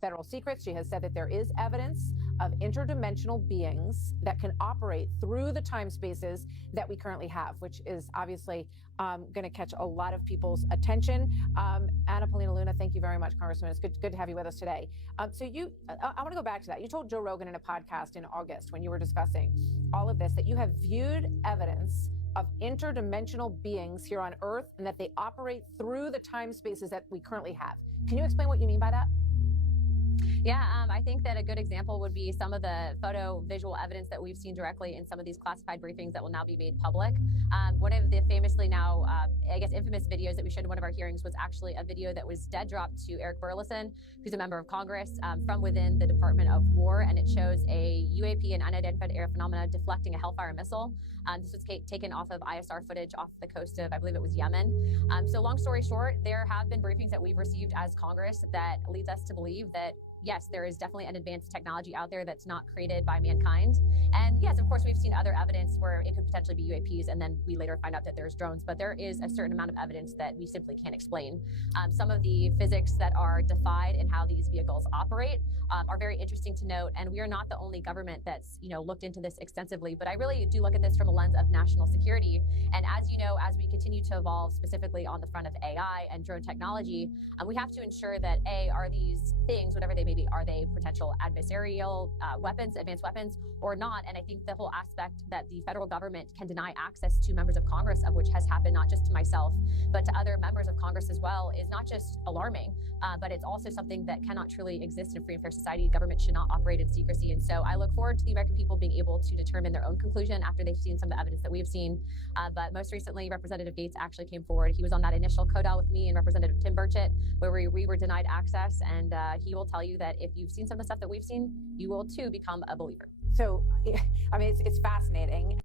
federal secrets. She has said that there is evidence of interdimensional beings that can operate through the time spaces that we currently have, which is obviously going to catch a lot of people's attention. Anna Paulina Luna, thank you very much, Congressman. It's good to have you with us today. I want to go back to that. You told Joe Rogan in a podcast in August when you were discussing all of this that you have viewed evidence of interdimensional beings here on Earth and that they operate through the time spaces that we currently have. Can you explain what you mean by that? Yeah, I think that a good example would be some of the photo visual evidence that we've seen directly in some of these classified briefings that will now be made public. One of the famously now, infamous videos that we showed in one of our hearings was actually a video that was dead dropped to Eric Burlison, who's a member of Congress from within the Department of War, and it shows a UAP, an unidentified air phenomena, deflecting a Hellfire missile. This was taken off of ISR footage off the coast of, I believe it was Yemen. So long story short, there have been briefings that we've received as Congress that leads us to believe that yes, there is definitely an advanced technology out there that's not created by mankind. And yes, of course, we've seen other evidence where it could potentially be UAPs, and then we later find out that there's drones, but there is a certain amount of evidence that we simply can't explain. Some of the physics that are defied in how these vehicles operate are very interesting to note, and we are not the only government that's looked into this extensively, but I really do look at this from a lens of national security. And as you know, as we continue to evolve specifically on the front of AI and drone technology, we have to ensure that are these things, whatever they may be, are they potential adversarial weapons, advanced weapons, or not? And I think the whole aspect that the federal government can deny access to members of Congress, of which has happened not just to myself, but to other members of Congress as well, is not just alarming, but it's also something that cannot truly exist in a free and fair society. Government should not operate in secrecy. And so I look forward to the American people being able to determine their own conclusion after they've seen some of the evidence that we've seen. But most recently, Representative Gates actually came forward. He was on that initial CODAL with me and Representative Tim Burchett, where we were denied access. And he will tell you that if you've seen some of the stuff that we've seen, you will too become a believer. So, I mean, it's fascinating.